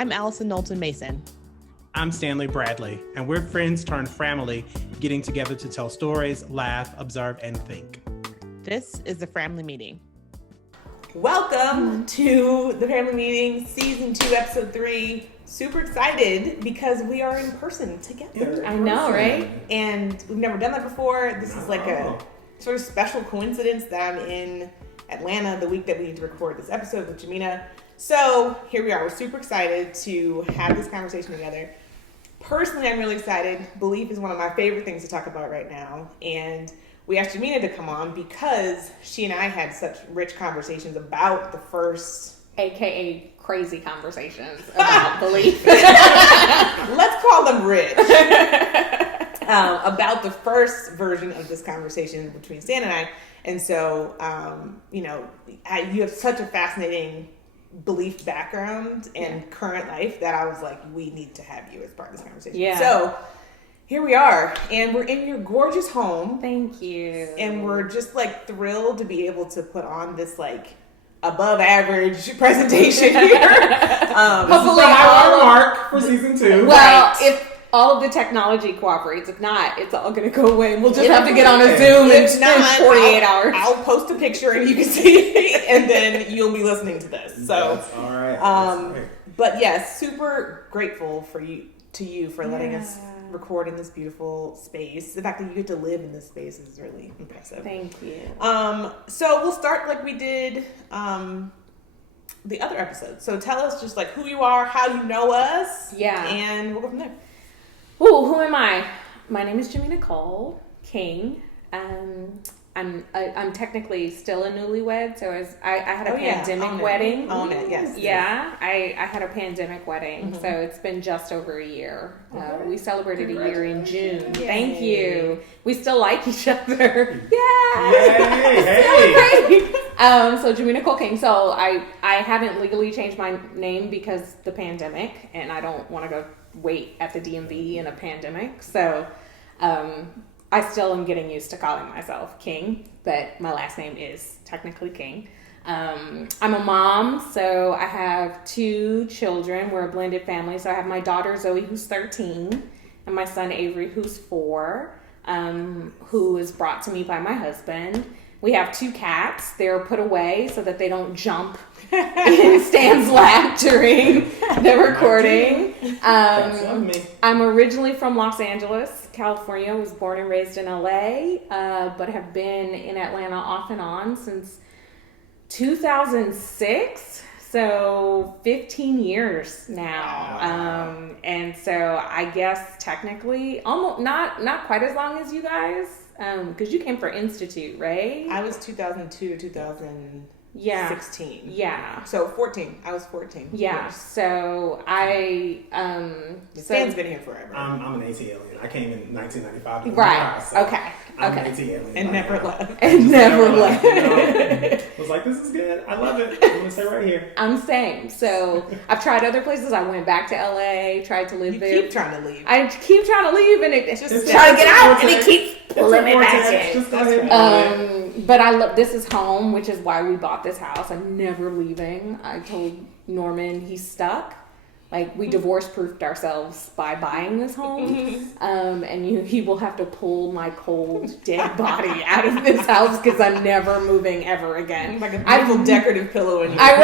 I'm Alison Mason. I'm Stanley Bradley, and we're friends turned framily, getting together to tell stories, laugh, observe, and think. This is the Framily Meeting. Welcome to the Family Meeting, Season 2, Episode 3. Super excited because we are in person together. I know, right? And we've never done that before. This is like a sort of special coincidence that I'm in Atlanta the week that we need to record this episode with Jamina. So here we are. We're super excited to have this conversation together. Personally, I'm really excited. Belief is one of my favorite things to talk about right now. And we asked Jamina to come on because she and I had such rich conversations about the first... AKA crazy conversations about belief. Let's call them rich. About the first version of this conversation between Stan and I. And so, you have such a fascinating belief background and current life that I was like, we need to have you as part of this conversation. Yeah. So here we are, and we're in your gorgeous home. Thank you. And we're just like thrilled to be able to put on this like above average presentation here. Hopefully our mark for season 2. Well, if all of the technology cooperates, if not, it's all going to go away and we'll just have to get on a Zoom in 48 hours. I'll post a picture and you can see it, and then you'll be listening to this. So, that's all right. But yes, super grateful for you for letting us record in this beautiful space. The fact that you get to live in this space is really impressive. Thank you. So we'll start like we did the other episode. So tell us just like who you are, how you know us. Yeah. And we'll go from there. Ooh, who am I? My name is Jamina King. I'm technically still a newlywed, so I had a pandemic wedding. Own it, yes. Yeah, I had a pandemic wedding, so it's been just over a year. We celebrated a year in June. Yay. Thank you. We still like each other. Yeah. Hey. So Jamina King. So I haven't legally changed my name because the pandemic, and I don't want to go wait at the DMV in a pandemic. So I still am getting used to calling myself King, but my last name is technically King. I'm a mom, so I have 2 children. We're a blended family. So I have my daughter Zoe, who's 13, and my son Avery, who's 4, who is brought to me by my husband. We have 2 cats. They're put away so that they don't jump in Stan's lap during the recording. I'm originally from Los Angeles, California. Was born and raised in LA, but have been in Atlanta off and on since 2006. So 15 years now. And so I guess technically almost not quite as long as you guys. Because you came for Institute, right? I was 2002 to 2016. Yeah. So 14. I was 14. Yeah. Years. So Stan's been here forever. I'm an AT alien. I came in 1995. Right. So okay. I'm an AT alien. And never left. And never left. Was like, this is good. I love it. I'm gonna stay right here. I'm same. So I've tried other places. I went back to LA, tried to live there. You keep trying to leave. I keep trying to leave, and it's just It's trying to get out, and it keeps pulling me back in. Just go ahead. But I love, this is home, which is why we bought this house. I'm never leaving. I told Norman he's stuck. Like, we divorce-proofed ourselves by buying this home. And he will have to pull my cold, dead body out of this house because I'm never moving ever again. Like a beautiful decorative pillow in your Watch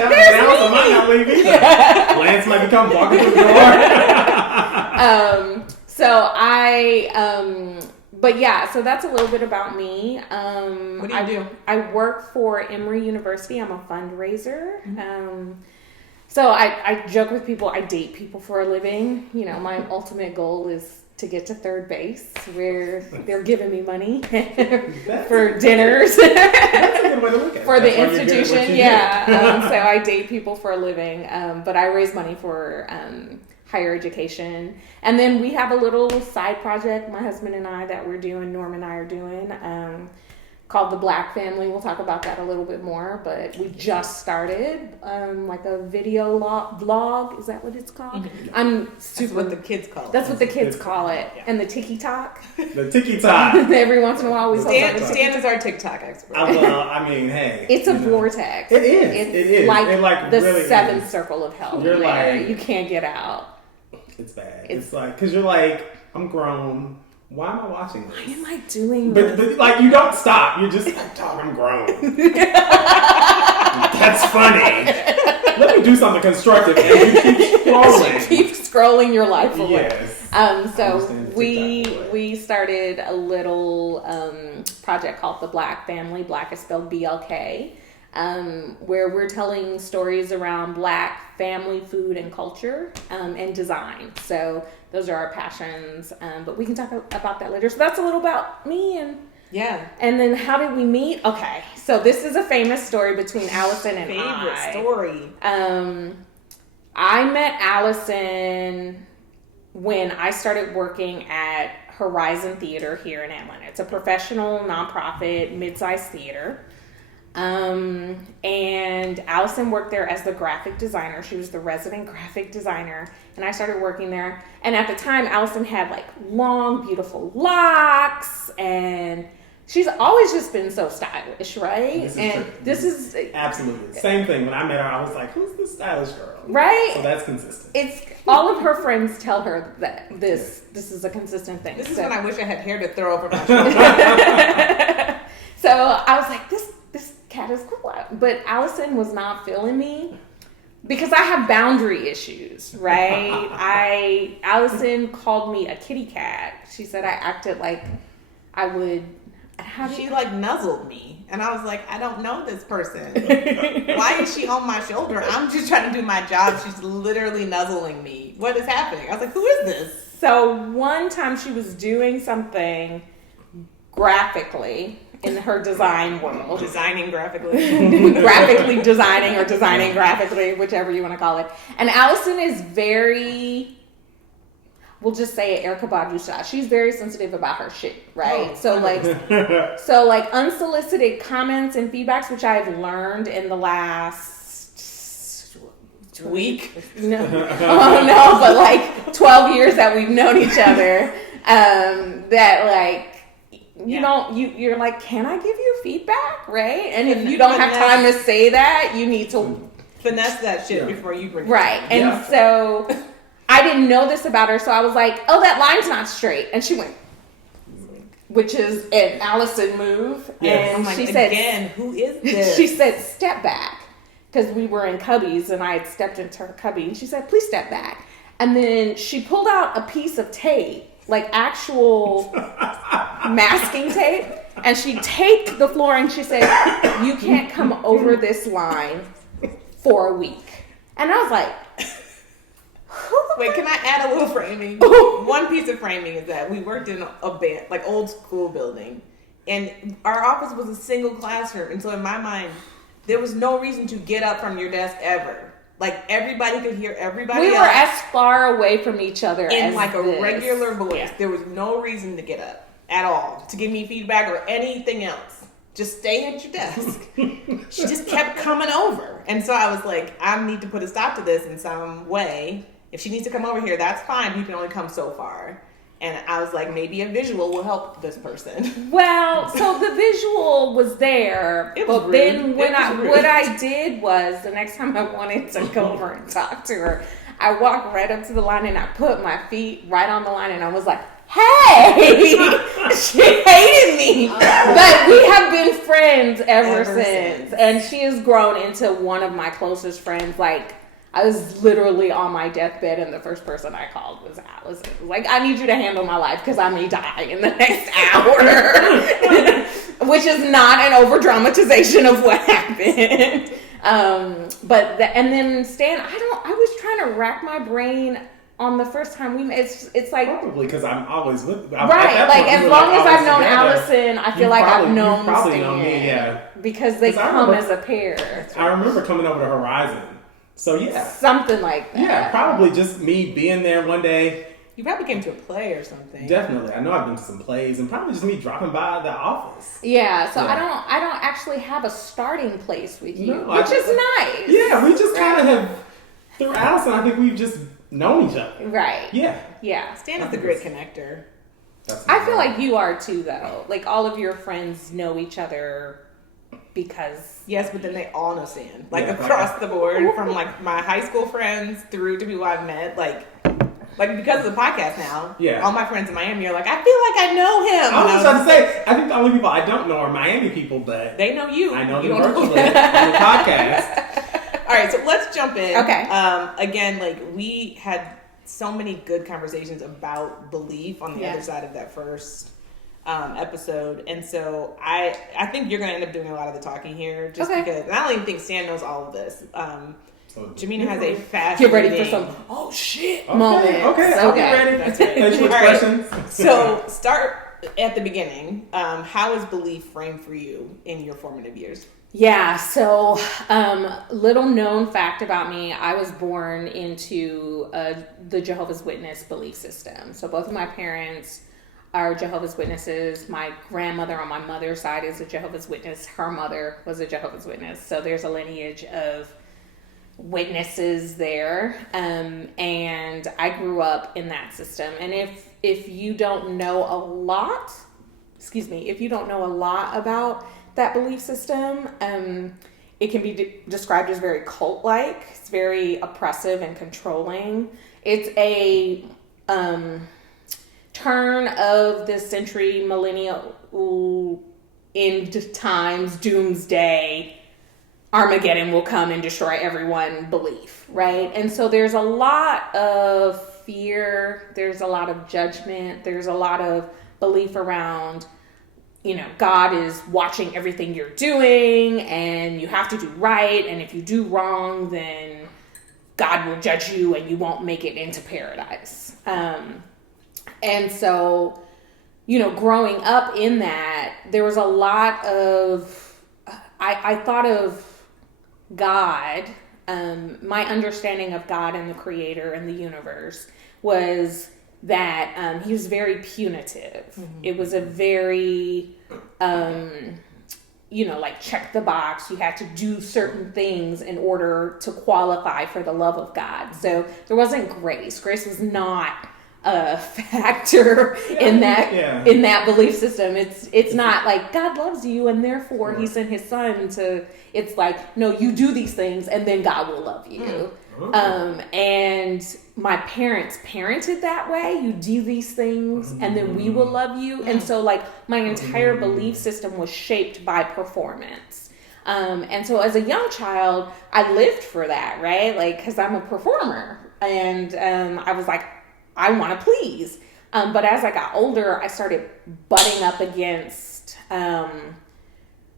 out for the house, I might not leave either. Lance might become walking through the door. But yeah, so that's a little bit about me. What do you do? I work for Emory University. I'm a fundraiser. So I joke with people, I date people for a living. You know, my ultimate goal is to get to third base where they're giving me money for dinners. That's a good way to look at it. For the institution, yeah. So I date people for a living, but I raise money for higher education. And then we have a little side project, my husband and I, that we're doing, Norm and I are doing, called The Black Family. We'll talk about that a little bit more, but we just started like a video vlog. Is that what it's called? Mm-hmm. I'm That's super. what the kids call it. That's what the kids call it. Yeah. And the TikTok. The TikTok. Every once in a while we post on the Stan is our TikTok expert. I mean, hey. It's a vortex. It is. It's It is. like, It like the really seventh is. circle of hell. You're there. like- You can't get out. It's bad. It's like, because you're like, I'm grown. Why am I watching Why this? am I doing this? But like, you don't stop. You're just like, dog, I'm grown. That's funny. Let me do something constructive. And you keep scrolling. Keep scrolling your life away. Yes. So Understand the TikTok away. we started a little project called The Black Family. Black is spelled BLK, where we're telling stories around Black family, food, and culture, and design. So those are our passions, but we can talk about that later. So that's a little about me and then how did we meet? Okay, so this is a famous story between Allison and Favorite story. I met Allison when I started working at Horizon Theater here in Atlanta. It's a professional, nonprofit, mid-sized theater. And Allison worked there as the graphic designer. She was the resident graphic designer. And I started working there. And at the time, Allison had like long, beautiful locks. And she's always just been so stylish, right? This is absolutely same thing. When I met her, I was like, "Who's this stylish girl?" Right? So that's consistent. It's all of her friends tell her that this is a consistent thing. This is when I wish I had hair to throw over my shoulder. So I was like, this cat is cool. But Allison was not feeling me because I have boundary issues, right? Allison called me a kitty cat. She said I acted like I would. She like nuzzled me, and I was like, I don't know this person. Why is she on my shoulder? I'm just trying to do my job. She's literally nuzzling me. What is happening? I was like, who is this? So one time she was doing something graphically in her design world. Designing graphically. Graphically designing or designing graphically, whichever you want to call it. And Allison is very... We'll just say it, Erykah Badu style. She's very sensitive about her shit, right? Oh. So like unsolicited comments and feedbacks, which I've learned in the last week. No, oh no, but like 12 years that we've known each other. That like you're like, can I give you feedback, right? And if you don't have time to say that, you need to finesse that shit before you bring it right. And so. I didn't know this about her, so I was like, oh, that line's not straight. And she went, which is an Allison move. Yes. And I'm she like, said, again, who is this? She said, step back. Because we were in cubbies, and I had stepped into her cubby. And she said, please step back. And then she pulled out a piece of tape, like actual masking tape. And she taped the floor, and she said, you can't come over this line for a week. And I was like... Wait, can I add a little framing? One piece of framing is that we worked in a band, like old school building, and our office was a single classroom. And so in my mind, there was no reason to get up from your desk ever. Like everybody could hear everybody else. We were as far away from each other in as like a this. regular voice. Yeah. There was no reason to get up at all, to give me feedback or anything else. Just stay at your desk. She just kept coming over. And so I was like, I need to put a stop to this in some way. If she needs to come over here, that's fine. You can only come so far. And I was like, maybe a visual will help this person. Well, so the visual was there, but then what I did was the next time I wanted to go over and talk to her, I walked right up to the line and I put my feet right on the line and I was like, hey, she hated me. But we have been friends ever since. And she has grown into one of my closest friends. Like, I was literally on my deathbed and the first person I called was Allison. Like, I need you to handle my life because I may die in the next hour. Which is not an over-dramatization of what happened. And then Stan, I was trying to rack my brain on the first time we met. It's like... Probably because I'm always with... Right, like as long as I've known Allison, I feel like I've known Stan. Known me, yeah. Because they come as a pair. I remember coming over to Horizon. So yeah. Something like that. Yeah, probably just me being there one day You probably came to a play or something. Definitely. I know I've been to some plays and probably just me dropping by the office. Yeah, so Yeah. I don't actually have a starting place with you, No, which is nice. Yeah, we just kind of have, through Allison, I think we've just known each other. Right. Yeah. Yeah. Stan is the great connector. I feel like you are too, though. Like, all of your friends know each other because... Yes, but then they all know Stan. Like, Yeah. across the board, from, like, my high school friends through to people I've met. Like because of the podcast now, Yeah. all my friends in Miami are like, I feel like I know him. I was And just about to say, I think the only people I don't know are Miami people, but they know you. I know You them don't know virtually on the podcast. All right, so let's jump in. Okay. Again, like, we had so many good conversations about belief on the Yeah. other side of that first episode, and so I think you're going to end up doing a lot of the talking here, just Okay. because I don't even think Stan knows all of this. So, Jamina has a fast. Get ready for some, oh shit, moments. Okay, I'll Okay. get ready. That's right. Thanks for All right. questions. So start at the beginning. How is belief framed for you in your formative years? Yeah, so little known fact about me, I was born into the Jehovah's Witness belief system. So both of my parents are Jehovah's Witnesses. My grandmother on my mother's side is a Jehovah's Witness. Her mother was a Jehovah's Witness. So there's a lineage of witnesses there. And I grew up in that system. And if you don't know a lot, if you don't know a lot about that belief system, it can be described as very cult-like. It's very oppressive and controlling. It's a turn of the century, millennial end times, doomsday, Armageddon will come and destroy everyone belief, right? And so there's a lot of fear, there's a lot of judgment, there's a lot of belief around, God is watching everything you're doing and you have to do right. And if you do wrong, then God will judge you and you won't make it into paradise. And so, growing up in that, there was a lot of, I thought of God, my understanding of God and the creator and the universe was that he was very punitive. Mm-hmm. It was a very, like check the box. You had to do certain things in order to qualify for the love of God. So there wasn't grace. Grace was not a factor in that belief system. It's not like God loves you and therefore he sent his son to, it's like, no, you do these things and then God will love you. And my parents parented that way. You do these things and then we will love you. And so like my entire belief system was shaped by performance. And so as a young child, I lived for that, right? Like, cause I'm a performer and I was like, I want to please. But as I got older, I started butting up against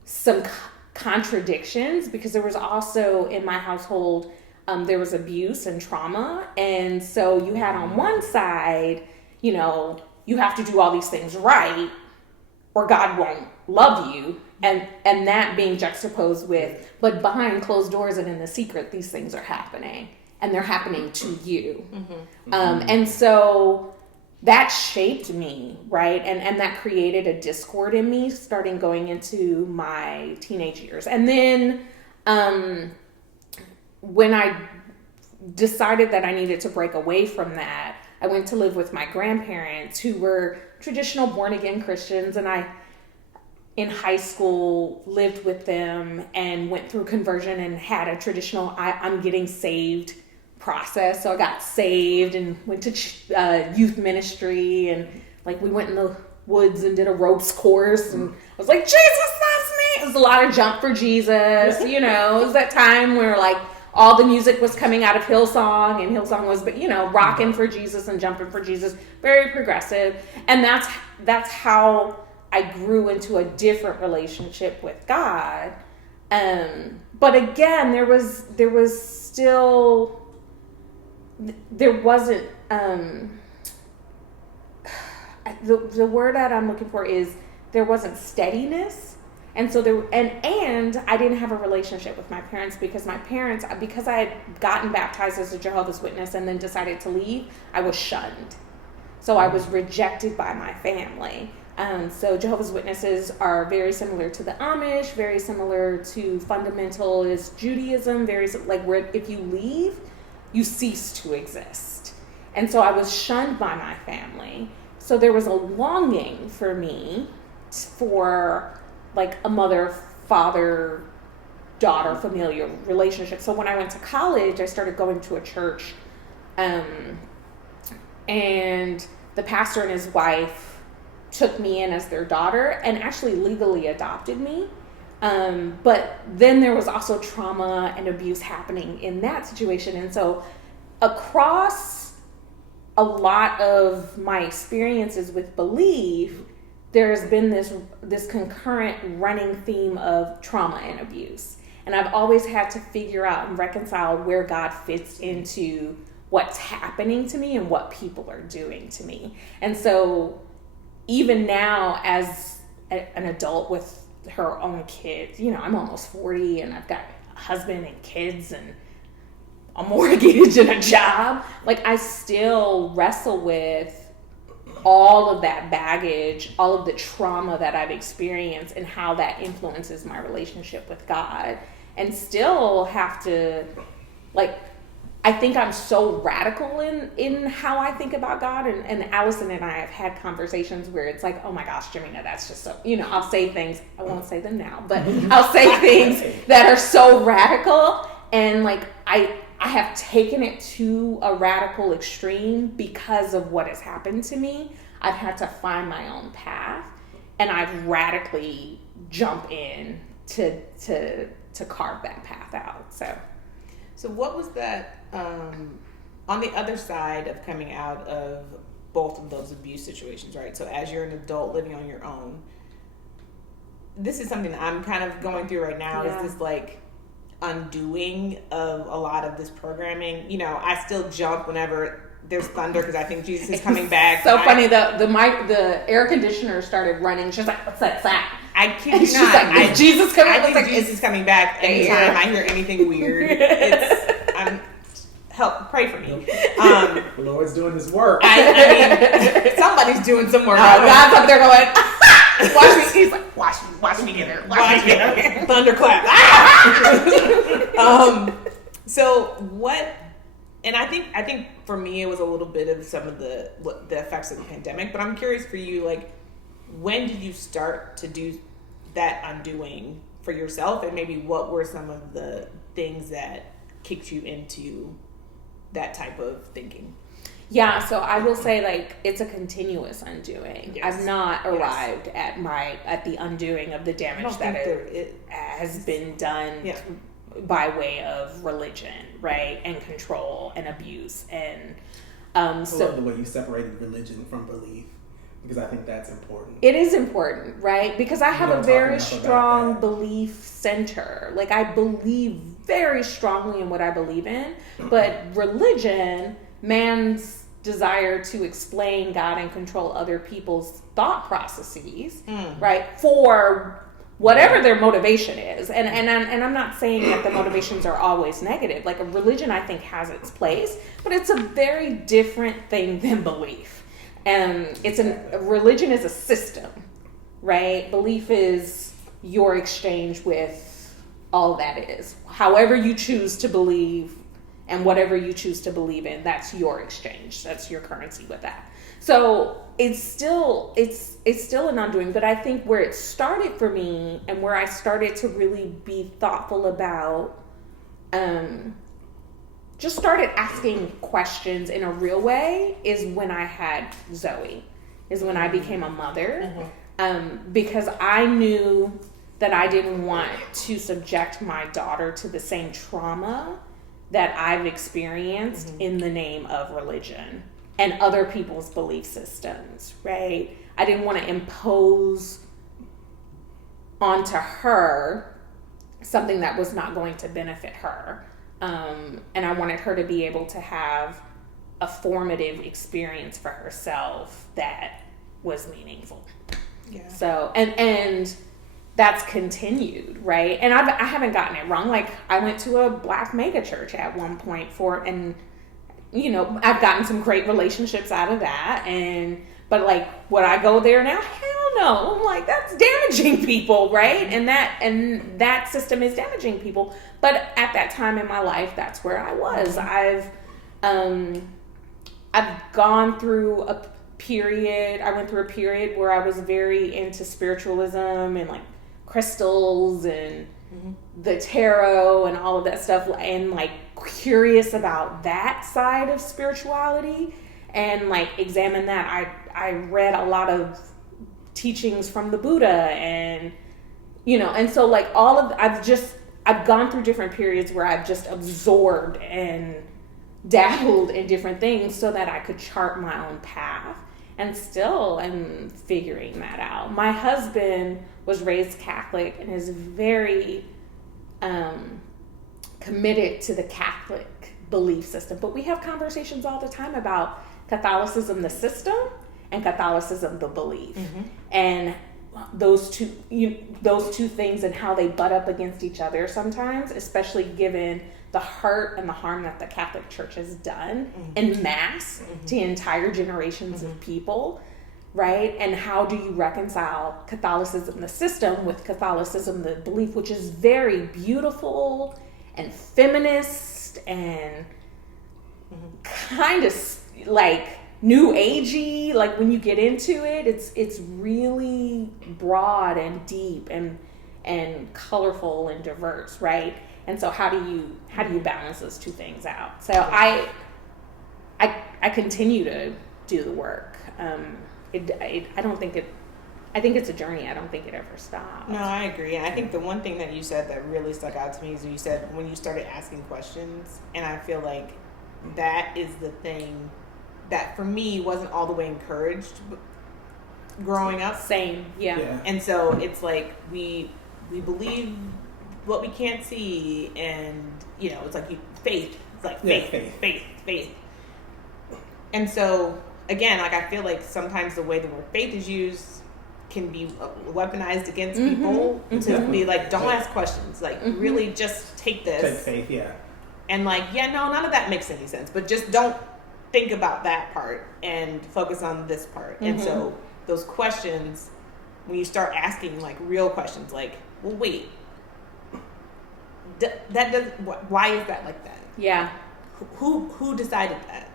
some contradictions because there was also in my household, there was abuse and trauma. And so you had on one side, you have to do all these things right or God won't love you. And that being juxtaposed with, but behind closed doors and in the secret, these things are happening. And they're happening to you. Mm-hmm. And so that shaped me, right? And that created a discord in me starting going into my teenage years. And then when I decided that I needed to break away from that, I went to live with my grandparents who were traditional born-again Christians. And I, in high school, lived with them and went through conversion and had a traditional I'm getting saved process. So I got saved and went to youth ministry and like we went in the woods and did a ropes course and I was like, Jesus loves me. It was a lot of jump for Jesus, it was that time where like all the music was coming out of Hillsong and Hillsong was, rocking for Jesus and jumping for Jesus, very progressive. And that's how I grew into a different relationship with God. But again, there was still, there wasn't, the word that I'm looking for is there wasn't steadiness. And so and I didn't have a relationship with my parents because I had gotten baptized as a Jehovah's Witness and then decided to leave, I was shunned. So I was rejected by my family. So Jehovah's Witnesses are very similar to the Amish, very similar to fundamentalist Judaism, like where if you leave, you cease to exist. And so I was shunned by my family. So there was a longing for me for like a mother, father, daughter, familial relationship. So when I went to college, I started going to a church, and the pastor and his wife took me in as their daughter and actually legally adopted me. But then there was also trauma and abuse happening in that situation. And so across a lot of my experiences with belief, there's been this concurrent running theme of trauma and abuse. And I've always had to figure out and reconcile where God fits into what's happening to me and what people are doing to me. And so even now as an adult with her own kids, I'm almost 40 and I've got a husband and kids and a mortgage and a job. Like I still wrestle with all of that baggage, all of the trauma that I've experienced and how that influences my relationship with God, and still have to, like, I think I'm so radical in how I think about God, and Alison and I have had conversations where it's like, oh my gosh, Jamina, that's just so, I'll say things, I won't say them now, but I'll say things that are so radical, and like, I have taken it to a radical extreme because of what has happened to me. I've had to find my own path, and I've radically jump in to carve that path out. So what was that on the other side of coming out of both of those abuse situations, right? So as you're an adult living on your own, this is something that I'm kind of going through right now. Yeah. Is this like undoing of a lot of this programming? I still jump whenever there's thunder because I think Jesus is coming back. So funny, the air conditioner started running. She's like, "What's that sound?" I kid And you she's not. like, Jesus coming. I think like, Jesus is coming back anytime I hear anything weird. Pray for me. The Lord's doing His work. I mean, somebody's doing some work. God's up there going, watch me. He's like, watch me get her. Watch me get her. Thunderclap. So what? And I think for me it was a little bit of some of the effects of the pandemic. But I'm curious for you, like, when did you start to do that undoing for yourself, and maybe what were some of the things that kicked you into that type of thinking? Yeah, so I will say, like, it's a continuous undoing. Yes. I've not arrived at the undoing of the damage that has been done by way of religion, right, and control and abuse, and I love the way you separated religion from belief, because I think that's important. It is important, right? Because I have a very strong belief center. Like, I believe very strongly in what I believe in, but religion, man's desire to explain God and control other people's thought processes, right, for whatever their motivation is. And I'm not saying that the motivations are always negative. Like, a religion, I think, has its place, but it's a very different thing than belief. And religion is a system, right? Belief is your exchange with all that is. However you choose to believe and whatever you choose to believe in, that's your exchange. That's your currency with that. So it's still an undoing, but I think where it started for me and where I started to really be thoughtful about, just started asking questions in a real way is when I had Zoe, is when I became a mother, because I knew that I didn't want to subject my daughter to the same trauma that I've experienced in the name of religion and other people's belief systems, right? I didn't want to impose onto her something that was not going to benefit her. And I wanted her to be able to have a formative experience for herself that was meaningful. Yeah. So, and that's continued, right? And I haven't gotten it wrong. Like, I went to a Black mega church at one point and I've gotten some great relationships out of that. But like, would I go there now? Hell no. I'm like, that's damaging people, right? And that system is damaging people. But at that time in my life, that's where I was. I've gone through a period. I went through a period where I was very into spiritualism and like crystals and the tarot and all of that stuff, and like curious about that side of spirituality and like examine that. I read a lot of teachings from the Buddha and so like I've gone through different periods where I've just absorbed and dabbled in different things so that I could chart my own path, and still am figuring that out. My husband was raised Catholic and is very committed to the Catholic belief system, but we have conversations all the time about Catholicism, the system, and Catholicism, the belief, and those two things and how they butt up against each other sometimes, especially given the hurt and the harm that the Catholic Church has done en masse to entire generations of people, right? And how do you reconcile Catholicism, the system, with Catholicism, the belief, which is very beautiful and feminist and kind of like new agey. Like when you get into it, it's really broad and deep and colorful and diverse, right? And so how do you balance those two things out? So I continue to do the work. I think it's a journey. I don't think it ever stops. No, I agree. And I think the one thing that you said that really stuck out to me is you said when you started asking questions, and I feel like that is the thing that for me wasn't all the way encouraged growing up. Same, yeah. And so it's like we believe what we can't see, and it's like faith. It's like faith. And so again, like I feel like sometimes the way the word faith is used can be weaponized against people to be like, don't ask questions. Like really just take this. Take faith, yeah. And like, no, none of that makes any sense. But just don't think about that part and focus on this part. And so those questions, when you start asking like real questions, like, well, wait, that does. Why is that like that? Yeah. Who decided that?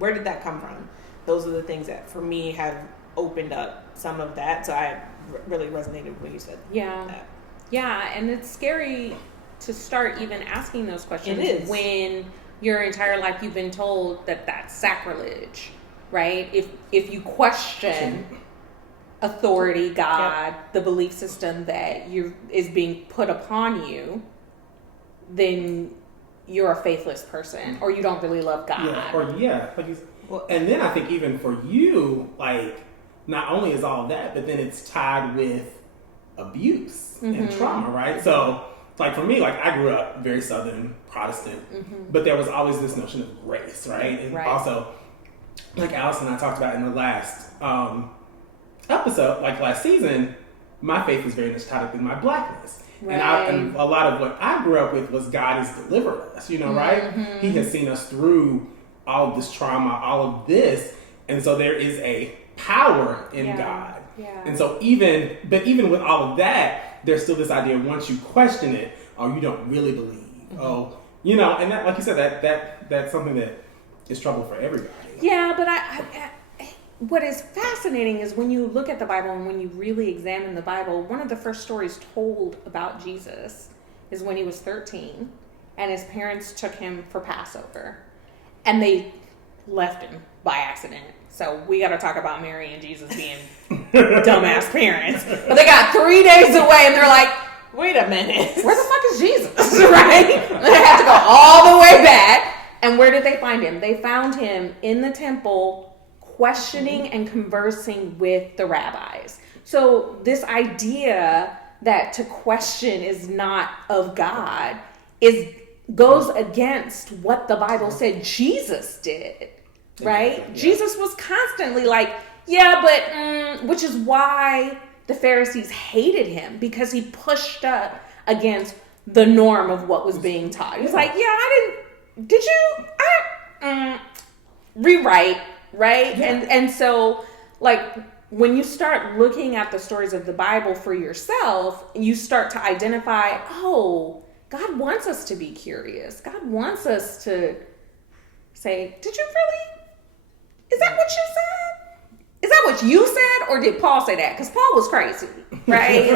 Where did that come from? Those are the things that for me have opened up some of that. So I really resonated when you said that. Yeah, and it's scary to start even asking those questions. It is. When your entire life you've been told that that's sacrilege, right? If you question authority, God, the belief system that is being put upon you, then you're a faithless person, or you don't really love God. And then I think even for you, like, not only is all that, but then it's tied with abuse and trauma, right? So, like for me, like I grew up very Southern Protestant, but there was always this notion of grace, right? And also, like Alison and I talked about in the last episode, like last season, my faith was very much tied up in my blackness. Right. And a lot of what I grew up with was God has delivered us, right? He has seen us through all of this trauma, all of this. And so there is a power in God. Yeah. And so even with all of that, there's still this idea once you question it, you don't really believe. And that, like you said, that's something that is trouble for everybody. Yeah, but I what is fascinating is when you look at the Bible and when you really examine the Bible, one of the first stories told about Jesus is when he was 13 and his parents took him for Passover and they left him by accident. So we got to talk about Mary and Jesus being dumbass parents. But they got 3 days away and they're like, wait a minute, where the fuck is Jesus? Right? And they had to go all the way back. And where did they find him? They found him in the temple questioning and conversing with the rabbis. So this idea that to question is not of God goes against what the Bible said Jesus did, right? Yeah. Jesus was constantly like, which is why the Pharisees hated him, because he pushed up against the norm of what was being taught. He's like, rewrite, right? Yeah. And so like when you start looking at the stories of the Bible for yourself, you start to identify, oh, God wants us to be curious. God wants us to say, did you really? Is that what you said? Is that what you said? Or did Paul say that? Because Paul was crazy, right?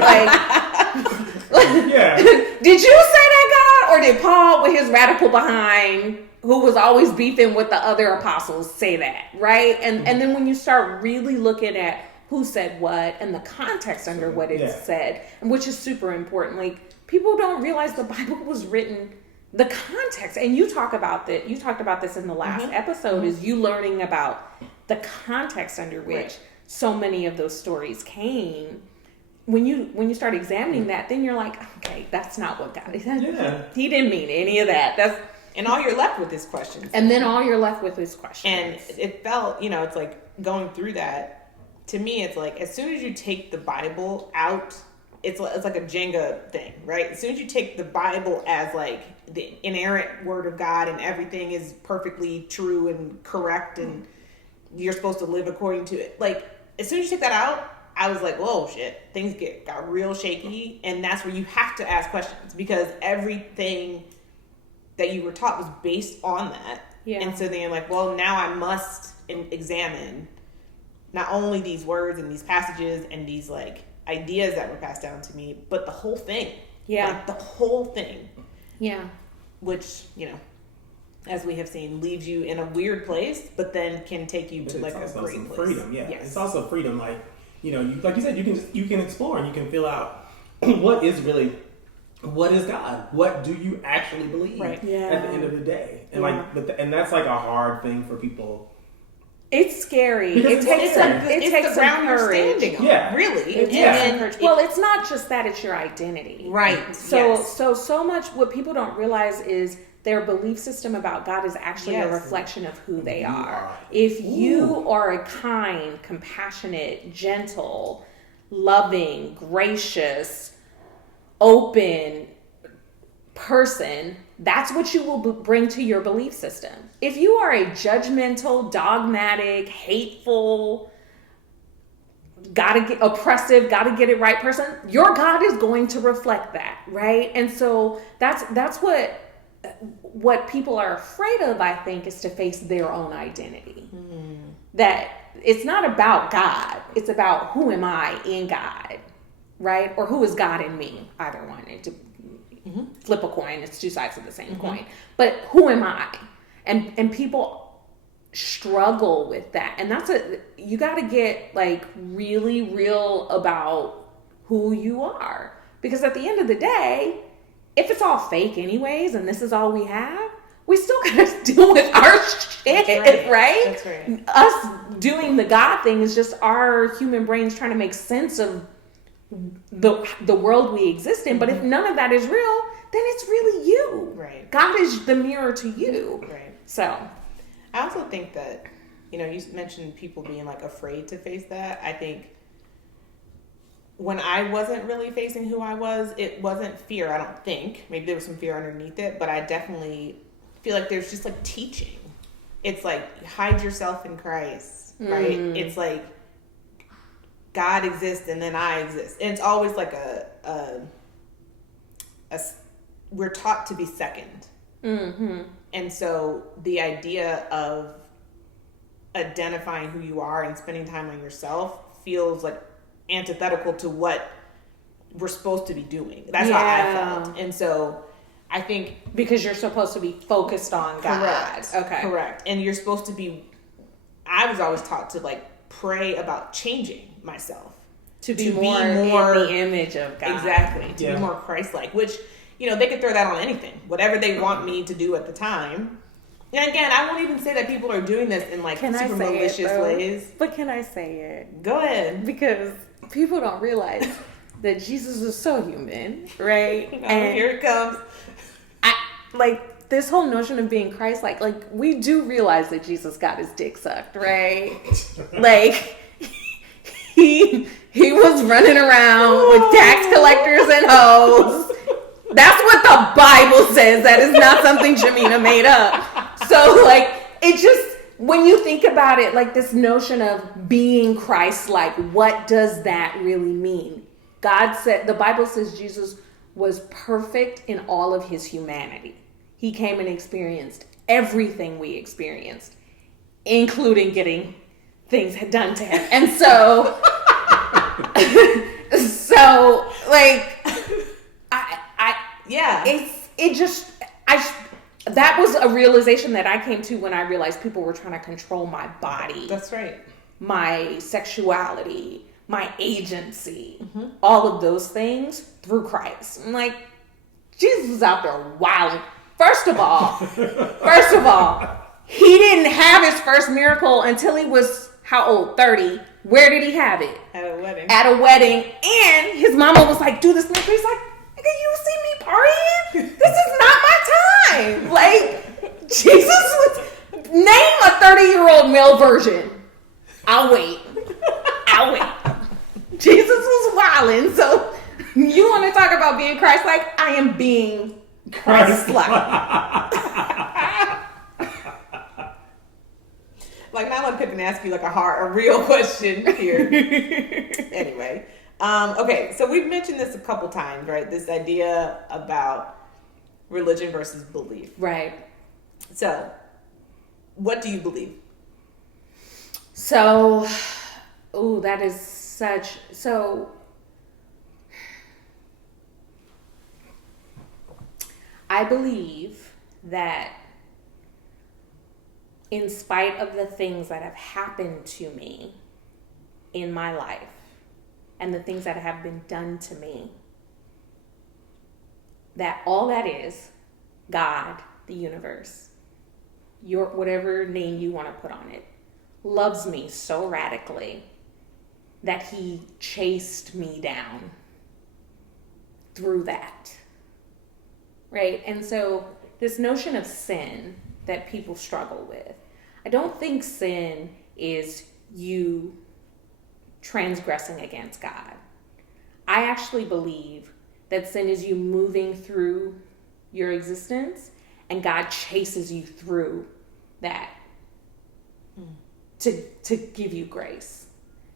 Yeah. Did you say that, God? Or did Paul, with his radical behind, who was always beefing with the other apostles, say that, right? And then when you start really looking at who said what and the context under what it said, which is super important. Like, people don't realize the Bible was written, the context, and you talked about this in the last episode, is you learning about the context under which so many of those stories came. When you start examining that, then you're like, okay, that's not what God said. Yeah. He didn't mean any of that. And all you're left with is questions. And then all you're left with is questions. And it felt, it's like going through that, to me, it's like as soon as you take the Bible out, it's like a Jenga thing, right? As soon as you take the Bible as like the inerrant word of God and everything is perfectly true and correct and you're supposed to live according to it. Like, as soon as you take that out, I was like, whoa, shit, things got real shaky. And that's where you have to ask questions because everything that you were taught was based on that. Yeah. And so then you're like, well, now I must examine not only these words and these passages and these like ideas that were passed down to me, but the whole thing. Yeah. Like the whole thing. Yeah. Which, as we have seen, leaves you in a weird place, but then can take you to like a great place. Freedom, yeah. Yes. It's also freedom, like like you said, you can explore and you can fill out what is God? What do you actually believe? Right. Yeah. At the end of the day, and and that's like a hard thing for people. It's scary. Because It takes the some ground you're courage. standing on. Yeah. Really. It takes some courage. Well, it's not just that; it's your identity. Right. So much. What people don't realize is their belief system about God is actually a reflection of who they are. If you are a kind, compassionate, gentle, loving, gracious, open person, that's what you will bring to your belief system. If you are a judgmental, dogmatic, hateful, oppressive, gotta get it right person, your God is going to reflect that, right? And so that's what people are afraid of, I think, is to face their own identity. That it's not about God, it's about who am I in God, right? Or who is God in me, either one. Flip a coin, it's two sides of the same coin. But who am I? And people struggle with that. And you got to get like really real about who you are. Because at the end of the day, if it's all fake anyways, and this is all we have, we still got to deal with our shit, right? That's right. Us doing the God thing is just our human brains trying to make sense of the world we exist in. But if none of that is real, then it's really you. Right. God is the mirror to you. Right. So I also think that, you mentioned people being like afraid to face that. I think when I wasn't really facing who I was, it wasn't fear, I don't think. Maybe there was some fear underneath it, but I definitely feel like there's just like teaching. It's like hide yourself in Christ, right? It's like God exists and then I exist. And it's always like we're taught to be second. And so the idea of identifying who you are and spending time on yourself feels like antithetical to what we're supposed to be doing. That's how I felt. And so I think because you're supposed to be focused on God. Correct. Okay. Correct. And you're supposed to be, I was always taught to like pray about changing myself. To be more in the image of God. Exactly. To be more Christ-like, which, they could throw that on anything. Whatever they want me to do at the time. And again, I won't even say that people are doing this in like super malicious ways. But can I say it? Go ahead. Because people don't realize that Jesus is so human, right? And here it comes. This whole notion of being Christ-like, we do realize that Jesus got his dick sucked, right? He was running around with tax collectors and hoes. That's what the Bible says. That is not something Jamina made up. So, when you think about it, like this notion of being Christ-like, what does that really mean? God said, the Bible says Jesus was perfect in all of his humanity. He came and experienced everything we experienced, including getting things done to him. And so, that was a realization that I came to when I realized people were trying to control my body. That's right. My sexuality, my agency, all of those things through Christ. I'm like, Jesus was out there wilding. First of all, he didn't have his first miracle until he was, how old? 30. Where did he have it? At a wedding. At a wedding. And his mama was like, do this miracle. He's like, nigga, you see me partying? This is not my time. Like, Jesus was, name a 30-year-old male version. I'll wait. Jesus was wilding. So you want to talk about being Christ-like? I am being Christ-like. Like, now I'm Pippin ask you like a real question here. Anyway. Okay, so we've mentioned this a couple times, right? This idea about religion versus belief. Right. So, what do you believe? So, that is such, so, I believe that in spite of the things that have happened to me in my life and the things that have been done to me, that all that is, God, the universe, your whatever name you want to put on it, loves me so radically that he chased me down through that. Right? And so this notion of sin that people struggle with, I don't think sin is you transgressing against God. I actually believe that sin is you moving through your existence and God chases you through that to give you grace.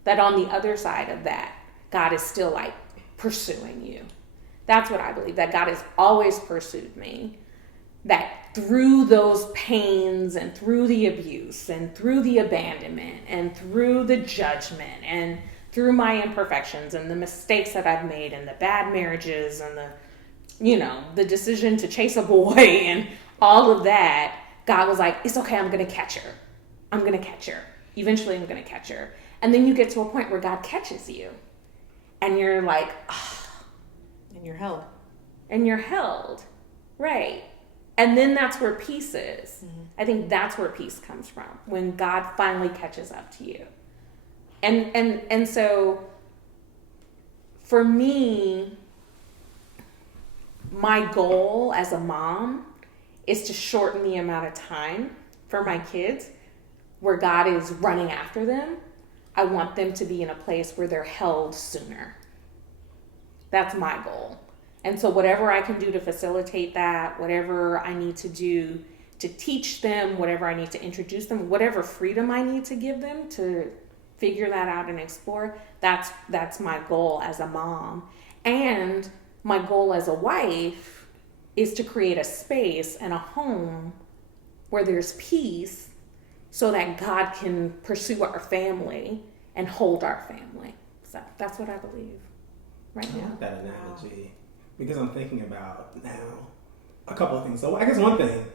That on the other side of that, God is still like pursuing you. That's what I believe, that God has always pursued me. That through those pains and through the abuse and through the abandonment and through the judgment and through my imperfections and the mistakes that I've made and the bad marriages and the decision to chase a boy and all of that, God was like, it's okay, I'm going to catch her. Eventually I'm going to catch her. And then you get to a point where God catches you and you're like, And you're held. And you're held. Right. And then that's where peace is. Mm-hmm. I think that's where peace comes from, when God finally catches up to you. And so for me, my goal as a mom is to shorten the amount of time for my kids where God is running after them. I want them to be in a place where they're held sooner. That's my goal. And so whatever I can do to facilitate that, whatever I need to do to teach them, whatever I need to introduce them, whatever freedom I need to give them to figure that out and explore, that's my goal as a mom. And my goal as a wife is to create a space and a home where there's peace so that God can pursue our family and hold our family. So that's what I believe right now. I like that analogy. Because I'm thinking about now a couple of things. So I guess one thing,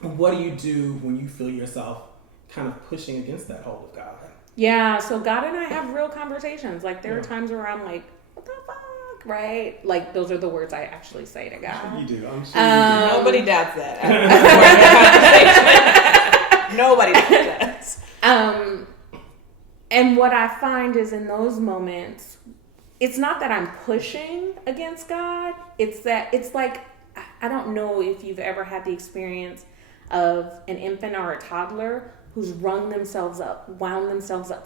what do you do when you feel yourself kind of pushing against that hold of God? Yeah, so God and I have real conversations. Like there are times where I'm like, what the fuck, right? Like those are the words I actually say to God. You do, I'm sure you do. Nobody doubts that. Nobody doubts that. And what I find is in those moments, it's not that I'm pushing against God. It's that it's like, I don't know if you've ever had the experience of an infant or a toddler who's wound themselves up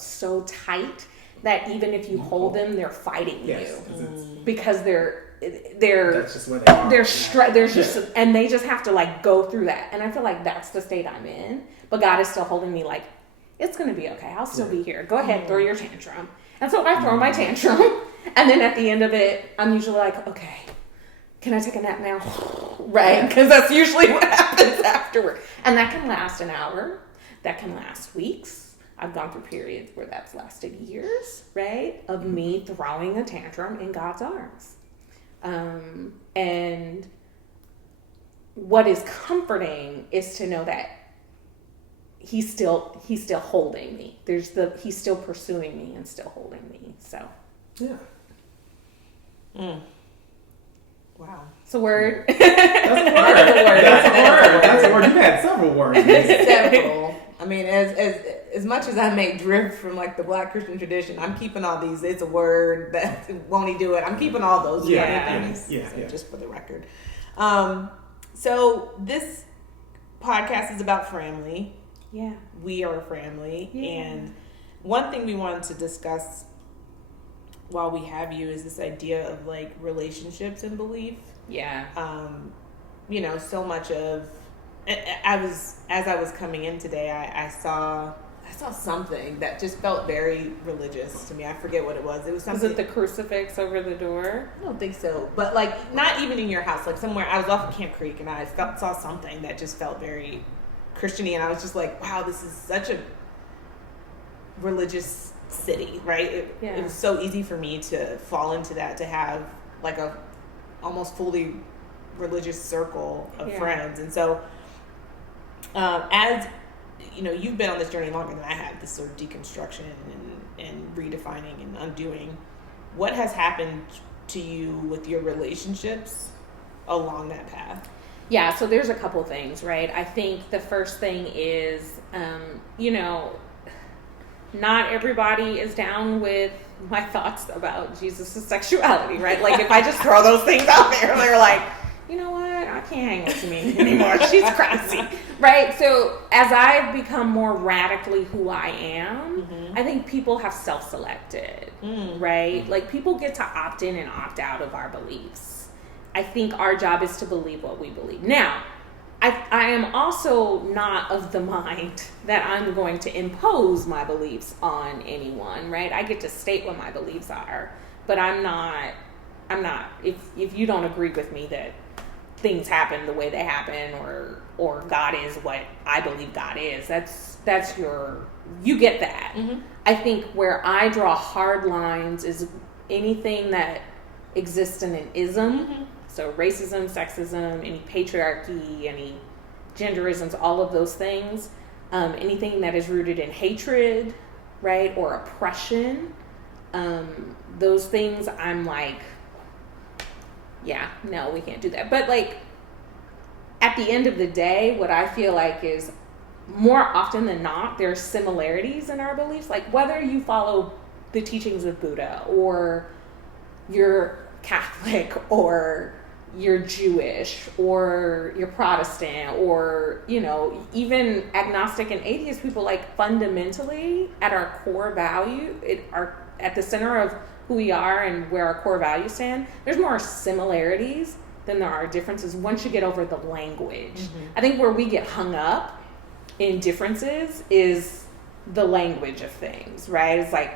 so tight that even if you hold them, they're fighting you because they're That's just what they are. there's just, and they just have to like go through that. And I feel like that's the state I'm in. But God is still holding me like, it's going to be okay. I'll still be here. Go ahead, throw your tantrum. And so I throw my tantrum. And then at the end of it, I'm usually like, okay, can I take a nap now? Right? Because that's usually what happens afterward. And that can last an hour. That can last weeks. I've gone through periods where that's lasted years, right? Of me throwing a tantrum in God's arms. And what is comforting is to know that he's still holding me. He's still pursuing me and still holding me. So yeah. Wow. It's a word. That's a word. That's a word. You've had several words. Several. I mean, as much as I may drift from like the Black Christian tradition, I'm keeping all these. It's a word that won't he do it. I'm keeping all those things. Yeah. Just for the record. So this podcast is about family. Yeah. We are a family, Yeah. and one thing we wanted to discuss while we have you is this idea of like relationships and belief. Yeah. So much of as I was coming in today, I saw something that just felt very religious to me. I forget what it was. It was something. Was it the crucifix over the door? I don't think so, but like not even in your house. Like somewhere I was off of Camp Creek and I saw something that just felt very Christian-y, and I was just like, wow, this is such a religious city, right? It was so easy for me to fall into that, to have like a almost fully religious circle of friends. And so as you know, you've been on this journey longer than I have, this sort of deconstruction and redefining and undoing. What has happened to you with your relationships along that path? Yeah, so there's a couple things, right? I think the first thing is, not everybody is down with my thoughts about Jesus' sexuality, right? Like, if I just throw those things out there, they're like, you know what? I can't hang with Jamina anymore. She's crazy, right? So as I've become more radically who I am, I think people have self-selected, right? Like, people get to opt in and opt out of our beliefs. I think our job is to believe what we believe. Now, I am also not of the mind that I'm going to impose my beliefs on anyone, right? I get to state what my beliefs are, but I'm not, if you don't agree with me that things happen the way they happen, or God is what I believe God is, that's you get that. I think where I draw hard lines is anything that exists in an ism. So racism, sexism, any patriarchy, any genderisms, all of those things, anything that is rooted in hatred, right, or oppression, those things I'm like, yeah, no, we can't do that. But like, at the end of the day, what I feel like is more often than not, there's similarities in our beliefs. Like whether you follow the teachings of Buddha, or you're Catholic, or you're Jewish, or you're Protestant, or, even agnostic and atheist people, like fundamentally at our core value, at the center of who we are and where our core values stand, there's more similarities than there are differences once you get over the language. I think where we get hung up in differences is the language of things, right? It's like,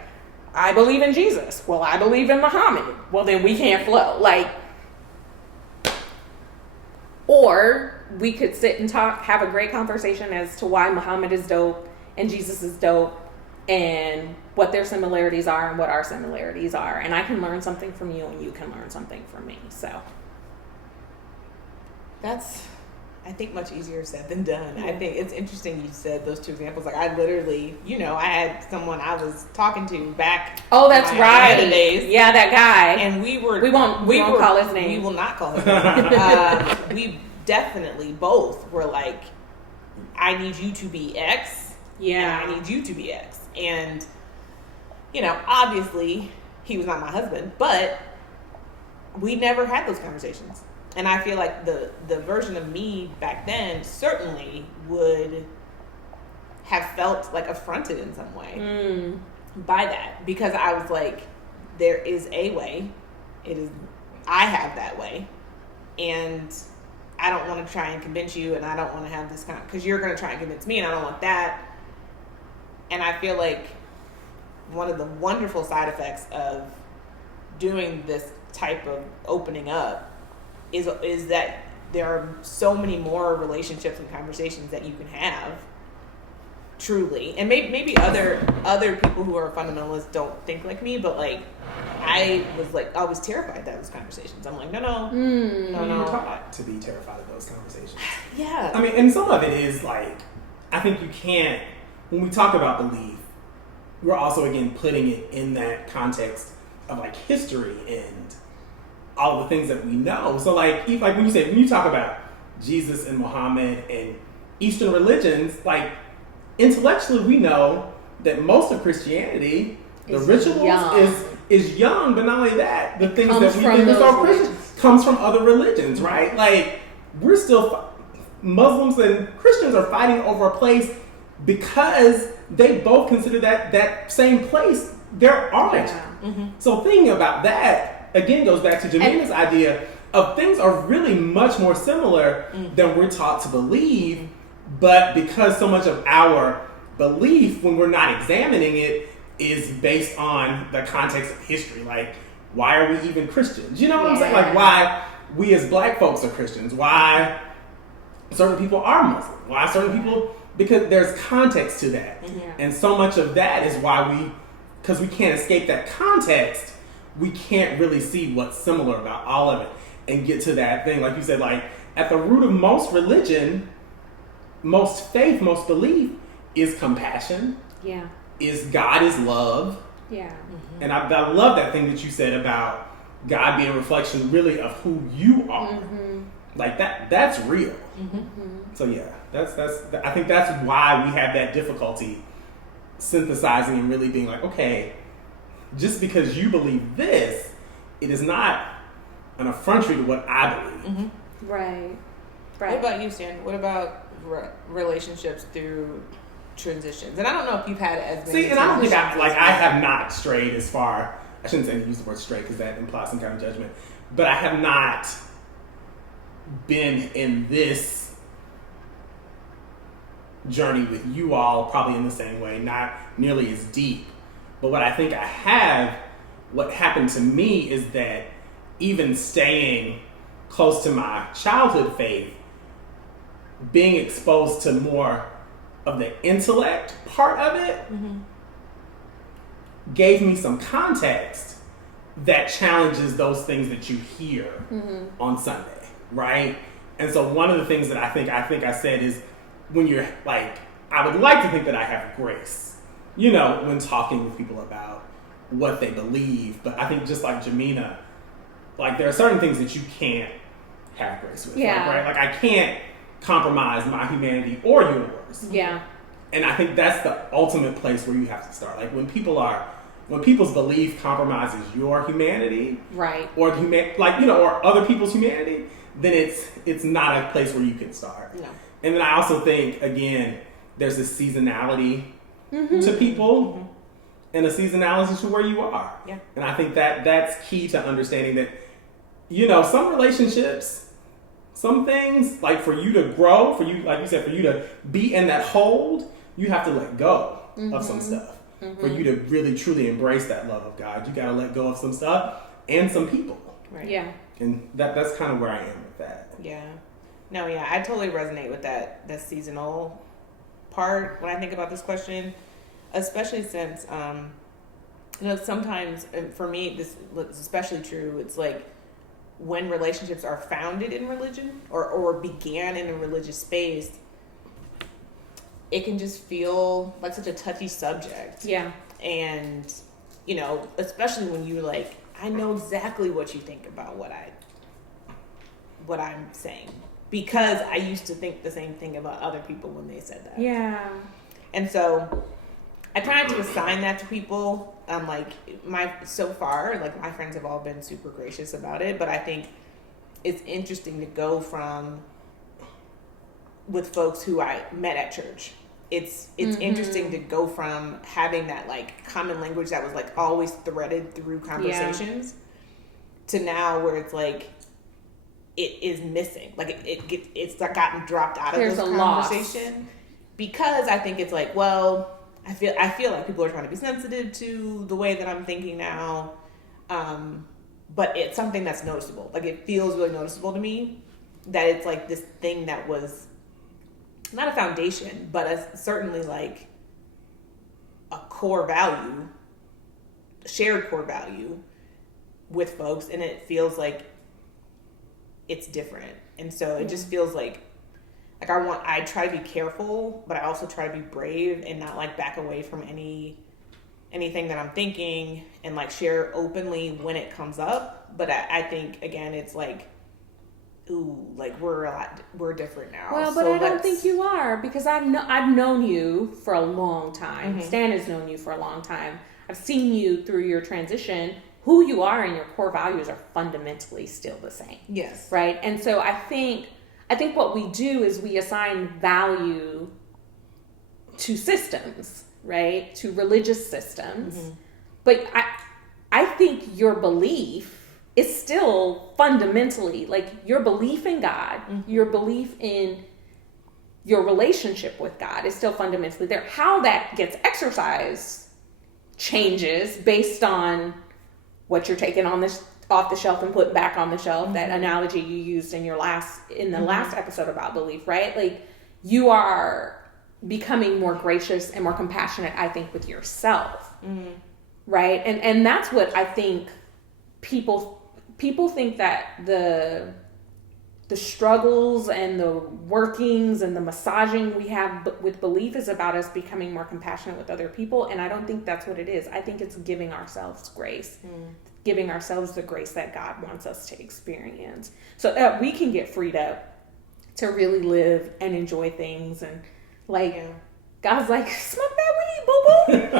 I believe in Jesus. Well, I believe in Muhammad. Well, then we can't flow. Like, or we could sit and talk, have a great conversation as to why Muhammad is dope and Jesus is dope, and what their similarities are and what our similarities are. And I can learn something from you and you can learn something from me. So that's, I think, much easier said than done. I think it's interesting you said those two examples. Like I literally, I had someone I was talking to back. Oh, that's in right. Days, yeah, that guy. and we won't call his name. We will not call his name. We definitely both were like, I need you to be X. Yeah. And I need you to be X. And, obviously he was not my husband, but we never had those conversations. And I feel like the version of me back then certainly would have felt like affronted in some way by that, because I was like, there is a way. It is I have that way, and I don't want to try and convince you, and I don't want to have this kind of, because you're going to try and convince me, and I don't want that. And I feel like one of the wonderful side effects of doing this type of opening up is that there are so many more relationships and conversations that you can have, truly. And maybe other people who are fundamentalists don't think like me, but like I was terrified to have those conversations. I'm like, no. You're taught to be terrified of those conversations. Yeah. I mean, and some of it is like, I think you can't, when we talk about belief, we're also again putting it in that context of like history and all the things that we know. So like when you talk about Jesus and Muhammad and Eastern religions, like intellectually we know that most of Christianity, the rituals is young, but not only that, the things that we think are so Christian comes from other religions, right? Like we're still Muslims and Christians are fighting over a place because they both consider that same place their origin. Yeah. Mm-hmm. So thinking about that, again, goes back to Jamina's idea of things are really much more similar than we're taught to believe, but because so much of our belief, when we're not examining it, is based on the context of history. Like, why are we even Christians? You know what I'm saying? Like, why we as black folks are Christians? Why certain people are Muslim? Why certain people... Because there's context to that. Yeah. And so much of that is why because we can't escape that context, we can't really see what's similar about all of it and get to that thing. Like you said, like at the root of most religion, most faith, most belief is compassion. Yeah. Is God is love. Yeah. Mm-hmm. And I love that thing that you said about God being a reflection really of who you are. Mm-hmm. Like that's real. Mm-hmm. So yeah, I think that's why we have that difficulty synthesizing and really being like, okay, just because you believe this, it is not an effrontery to what I believe. Mm-hmm. Right. What about you, Stan? What about relationships through transitions? And I don't know if you've had as many. See, and I don't think I have not strayed as far. I shouldn't say use the word stray because that implies some kind of judgment. But I have not been in this journey with you all probably in the same way, not nearly as deep. But what I think I have, what happened to me is that even staying close to my childhood faith, being exposed to more of the intellect part of it gave me some context that challenges those things that you hear on Sunday, right? And so one of the things that I think I said is when you're like, I would like to think that I have grace, you know, when talking with people about what they believe. But I think just like Jamina, like there are certain things that you can't have grace with. Yeah. Like, right? Like I can't compromise my humanity or yours. Yeah. And I think that's the ultimate place where you have to start. Like when people's belief compromises your humanity, Right. or or other people's humanity, then it's not a place where you can start. No. And then I also think, again, there's a seasonality to people and a seasonality to where you are. Yeah. And I think that's key to understanding that, you know, some relationships, some things, like for you to grow, for you, like you said, for you to be in that hold, you have to let go of some stuff. For you to really, truly embrace that love of God, you got to let go of some stuff and some people. Right. Yeah. And that's kind of where I am with that. Yeah. No, yeah, I totally resonate with that seasonal part when I think about this question, especially since, sometimes, for me, this is especially true, it's like when relationships are founded in religion or began in a religious space, it can just feel like such a touchy subject. Yeah. And, you know, especially when you're like, I know exactly what you think about what I'm saying. Because I used to think the same thing about other people when they said that. Yeah. And so I try not to assign that to people. My friends have all been super gracious about it, but I think it's interesting to go from with folks who I met at church. It's interesting to go from having that like common language that was like always threaded through conversations to now where it's like it is missing. Like it's gotten dropped out of There's this a loss. conversation because I think it's like, well, I feel like people are trying to be sensitive to the way that I'm thinking now, but it's something that's noticeable. Like it feels really noticeable to me that it's like this thing that was not a foundation, but certainly like a core value, shared core value with folks, and it feels like it's different. And so it just feels like I try to be careful, but I also try to be brave and not like back away from anything that I'm thinking and like share openly when it comes up. But I think again, it's like, ooh, like we're different now. Well, but I don't think you are, because I've known you for a long time. Mm-hmm. Stan has known you for a long time. I've seen you through your transition. Who you are and your core values are fundamentally still the same. Yes. Right? And so I think what we do is we assign value to systems, right? To religious systems. Mm-hmm. But I think your belief is still fundamentally, like your belief in God, mm-hmm. your belief in your relationship with God is still fundamentally there. How that gets exercised changes based on what you're taking off the shelf and putting back on the shelf. Mm-hmm. That analogy you used in the mm-hmm. last episode about belief, right? Like you are becoming more gracious and more compassionate, I think, with yourself, mm-hmm. right? And that's what I think people think that the struggles and the workings and the massaging we have with belief is about us becoming more compassionate with other people. And I don't think that's what it is. I think it's giving ourselves grace, giving ourselves the grace that God wants us to experience so that we can get freed up to really live and enjoy things. And like, God's like, smoke that weed, boo-boo.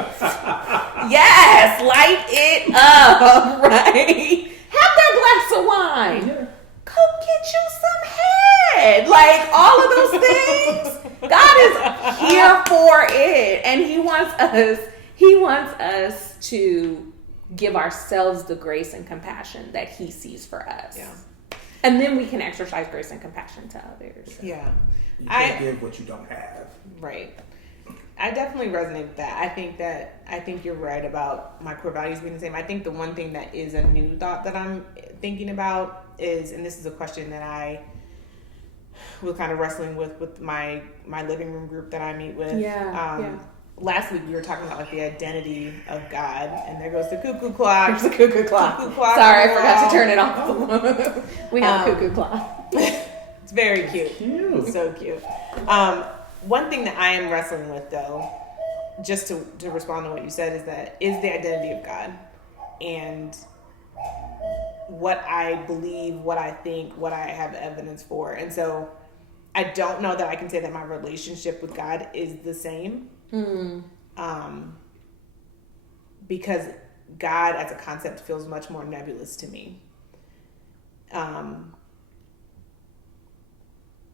Yes, light it up, right? Have that glass of wine. Yeah. Go get you some head. Like all of those things. God is here for it. And he wants us to give ourselves the grace and compassion that he sees for us. Yeah. And then we can exercise grace and compassion to others. Yeah. You can't give what you don't have. Right. I definitely resonate with that. I think you're right about my core values being the same. I think the one thing that is a new thought that I'm thinking about is, and this is a question that I was kind of wrestling with my living room group that I meet with. Yeah. Last week we were talking about like the identity of God, and there goes the cuckoo clock. There's the cuckoo clock. Sorry, I forgot to turn it off. We have a cuckoo clock. It's very cute. So cute. One thing that I am wrestling with, though, just to respond to what you said, is the identity of God and what I believe, what I think, what I have evidence for. And so I don't know that I can say that my relationship with God is the same. Because God as a concept feels much more nebulous to me.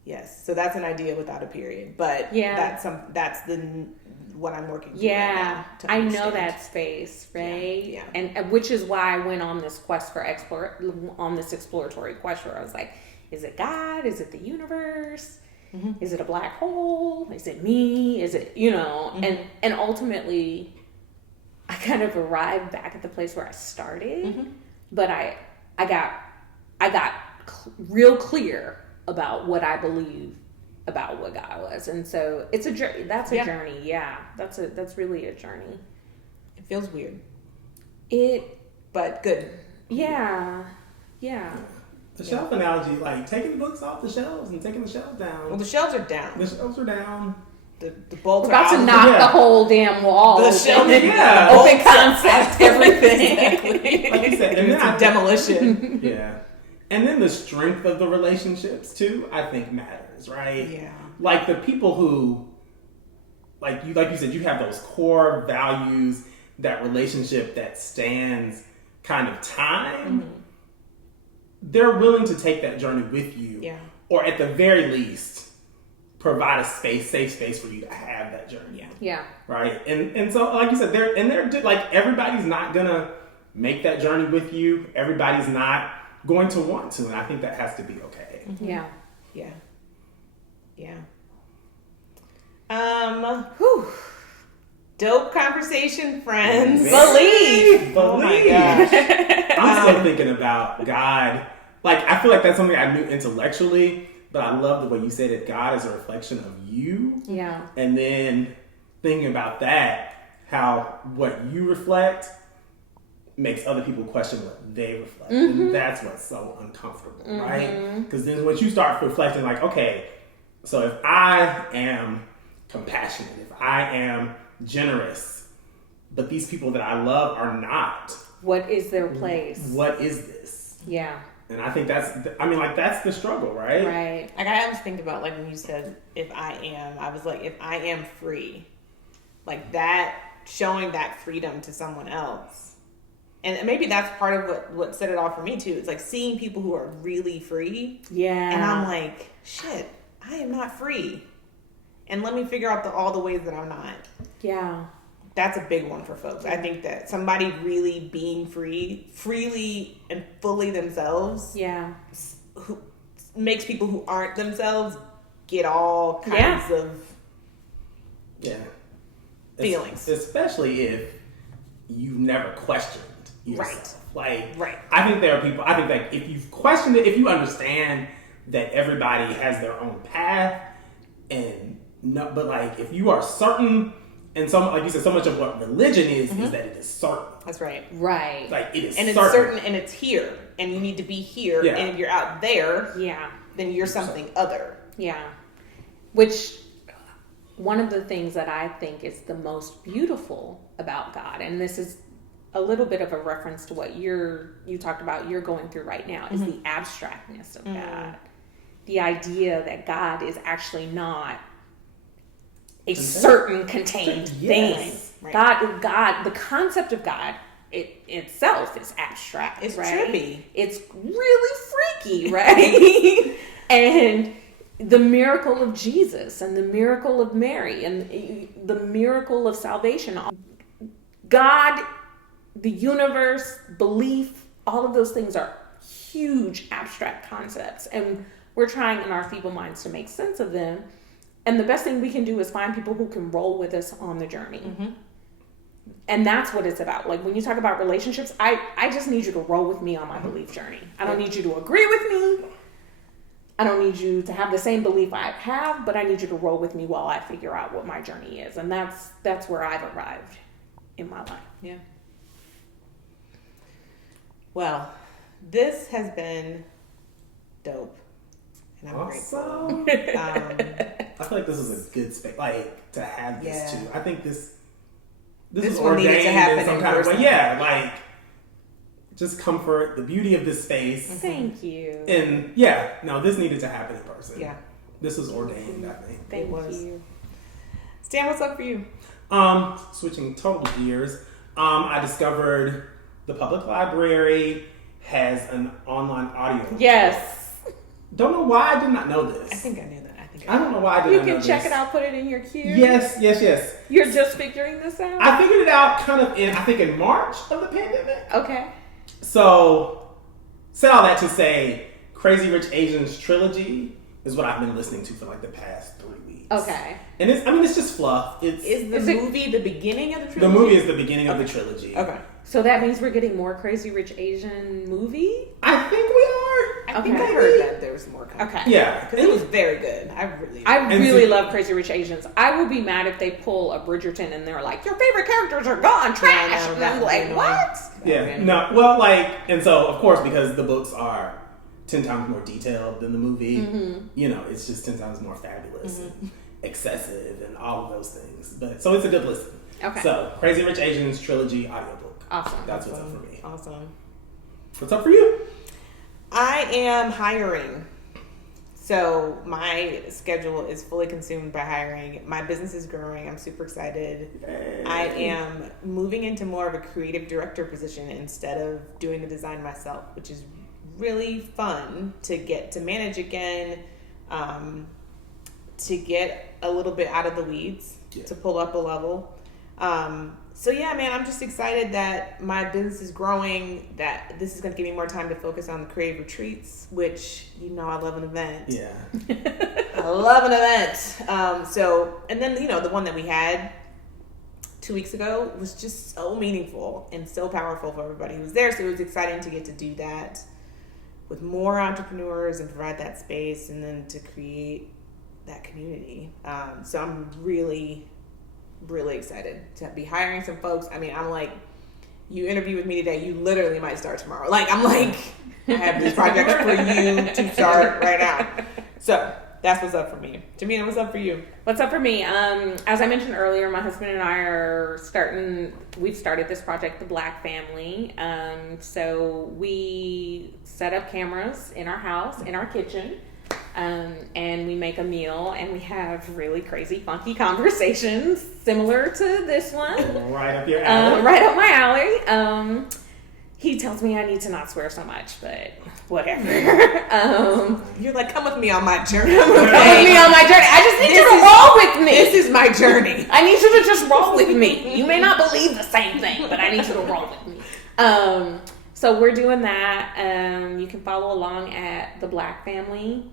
Yes, so that's an idea without a period, but that's what I'm working through right now to I understand. know that space, right? Yeah. And which is why I went on this quest for this exploratory quest where I was like, is it God? Is it the universe? Mm-hmm. Is it a black hole? Is it me? Is it, mm-hmm. and ultimately I kind of arrived back at the place where I started, mm-hmm. but I got real clear about what I believe about what God was. And so it's a journey. That's a journey. Yeah. That's really a journey. It feels weird. But good. Yeah. The shelf analogy, like taking books off the shelves and taking the shelves down. Well, the shelves are down. The shelves are down. The bolts We're about to knock the whole damn wall. The shelf, open concept, everything. Exactly. Like you said, it's demolition. Yeah. And then the strength of the relationships too, I think matters, right? Yeah. Like the people who, like you said, you have those core values, that relationship that stands kind of time. Mm-hmm. They're willing to take that journey with you. Yeah. Or at the very least, provide a safe space for you to have that journey. Yeah. Right. And so, like you said, they're like everybody's not gonna make that journey with you. Everybody's not going to want to, and I think that has to be okay. Mm-hmm. Yeah. Whew. Dope conversation, friends. Believe. Oh my gosh. I'm still thinking about God. Like, I feel like that's something I knew intellectually, but I love the way you said it. God is a reflection of you. Yeah. And then thinking about that, how what you reflect makes other people question what they reflect. And that's what's so uncomfortable, right? Because then once you start reflecting, like, okay, so if I am compassionate, if I am generous, but these people that I love are not, What is their place? what is this? Yeah. And I think that's the struggle, right? Right. Like, I always think about, like, when you said, I was like, if I am free, like that, showing that freedom to someone else. And maybe that's part of what set it off for me too. It's like seeing people who are really free. Yeah. And I'm like, shit, I am not free. And let me figure out all the ways that I'm not. Yeah. That's a big one for folks. I think that somebody really being freely and fully themselves, Yeah. who makes people who aren't themselves get all kinds of feelings. Especially if you've never questioned yourself. Right. Right. I think there are people, I think that if you've questioned it, if you understand that everybody has their own path, and no, but like if you are certain, and like you said, so much of what religion is that it is certain. That's right. Right. Like it is and it's certain and it's here, and you need to be here. Yeah. And if you're out there, Yeah. then you're something other. Yeah. Which, one of the things that I think is the most beautiful about God, and this is a little bit of a reference to what you talked about you're going through right now, is the abstractness of God. The idea that God is actually not a certain contained thing. Right. God, the concept of God itself is abstract. It's right? trippy. It's really freaky, right? And the miracle of Jesus and the miracle of Mary and the miracle of salvation. God, the universe, belief, all of those things are huge abstract concepts. And we're trying in our feeble minds to make sense of them. And the best thing we can do is find people who can roll with us on the journey. And that's what it's about. Like when you talk about relationships, I just need you to roll with me on my belief journey. I don't need you to agree with me. I don't need you to have the same belief I have, but I need you to roll with me while I figure out what my journey is. And that's where I've arrived in my life. Yeah. Well, this has been dope. And I'm awesome. grateful. I feel like this is a good space, like to have this too. I think this is one needed ordained to happen in some in kind of way. person. Yeah, like just comfort, the beauty of this space. Thank you. And this needed to happen in person. Yeah. This was ordained, I think. Thank you. Stan, what's up for you? Switching total gears, I discovered the public library has an online audio. Yes. Don't know why I did not know this. I think I knew that. I don't know why I did You not know can this. check it out, put it in your queue. Yes. You're just figuring this out? I figured it out kind of in March of the pandemic. Okay. So, said all that to say, Crazy Rich Asians trilogy is what I've been listening to for like the past 3 weeks. Okay. And it's just fluff. Is the movie the beginning of the trilogy? The movie is the beginning of the trilogy. Okay. So that means we're getting more Crazy Rich Asian movie? I think we are. I think Okay. I heard that there was more coming. Okay. Yeah. Because it was very good. I I really love Crazy Rich Asians. I will be mad if they pull a Bridgerton and they're like, your favorite characters are gone, trash. no, and that I'm would like, be what? Yeah. No. Well, and so of course because the books are 10 times more detailed than the movie, it's just 10 times more fabulous and excessive and all of those things. But so it's a good listen. Okay. So Crazy Rich Asians trilogy audiobook. Awesome. That's what's up for me. Awesome. What's up for you? I am hiring. So my schedule is fully consumed by hiring. My business is growing. I'm super excited. Hey. I am moving into more of a creative director position instead of doing the design myself, which is really fun to get to manage again, to get a little bit out of the weeds, to pull up a level. So yeah, man, I'm just excited that my business is growing, that this is going to give me more time to focus on the creative retreats, which, you know, I love an event. Yeah. I love an event. And then, you know, the one that we had 2 weeks ago was just so meaningful and so powerful for everybody who was there. So it was exciting to get to do that with more entrepreneurs and provide that space and then to create that community. So I'm really excited to be hiring some folks. I mean, I'm like, you interview with me today, you literally might start tomorrow. Like, I'm like, I have these projects for you to start right now. So that's what's up for me. Jamina, what's up for you? What's up for me? As I mentioned earlier, my husband and I we've started this project, The Black Family. So we set up cameras in our house, in our kitchen. And we make a meal and we have really crazy, funky conversations similar to this one. Right up your alley. Right up my alley. He tells me I need to not swear so much, but whatever. You're like, come with me on my journey. Come with me on my journey. I just need you to roll with me. This is my journey. I need you to just roll with me. You may not believe the same thing, but I need you to roll with me. So we're doing that. You can follow along at The Black Family.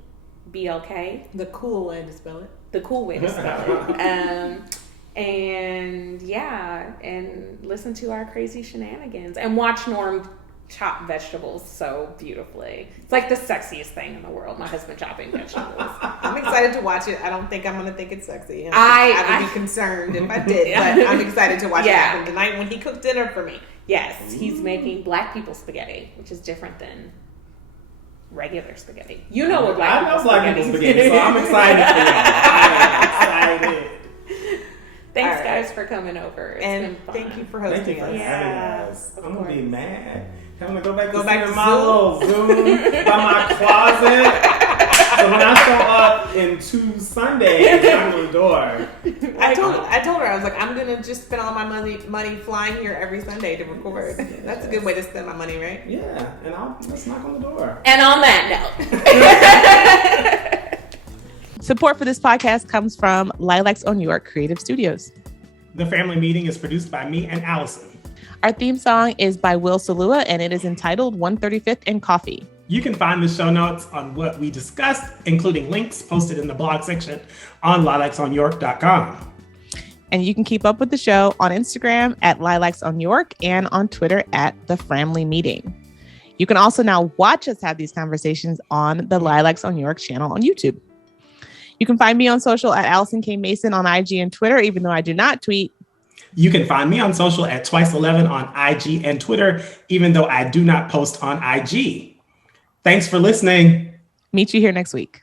BLK. The cool way to spell it. The cool way to spell it. And yeah, and listen to our crazy shenanigans and watch Norm chop vegetables so beautifully. It's like the sexiest thing in the world, my husband chopping vegetables. I'm excited to watch it. I don't think I'm going to think it's sexy. I would be concerned if I did, but I'm excited to watch it happen tonight when he cooks dinner for me. Yes, he's making black people spaghetti, which is different than regular spaghetti. You know what black people spaghetti, so I'm excited for y'all. I'm excited. Thanks, guys, for coming over. It's been fun. Thank you for hosting us. Yes, I'm going to be mad. I'm going to go back to my little Zoom by my closet. So when I show up in 2 Sundays, I'm on the door. I told her, I was like, I'm going to just spend all my money flying here every Sunday to record. That's a good way to spend my money, right? Yeah, and let's knock on the door. And on that note. Support for this podcast comes from Lilacs on York Creative Studios. The Family Meeting is produced by me and Allison. Our theme song is by Will Salua, and it is entitled 135th and Coffee. You can find the show notes on what we discussed, including links posted in the blog section on lilacsonyork.com. And you can keep up with the show on Instagram at Lilacs on York and on Twitter at The Framily Meeting. You can also now watch us have these conversations on the Lilacs on York channel on YouTube. You can find me on social at Alison K. Mason on IG and Twitter, even though I do not tweet. You can find me on social at Twice11 on IG and Twitter, even though I do not post on IG. Thanks for listening. Meet you here next week.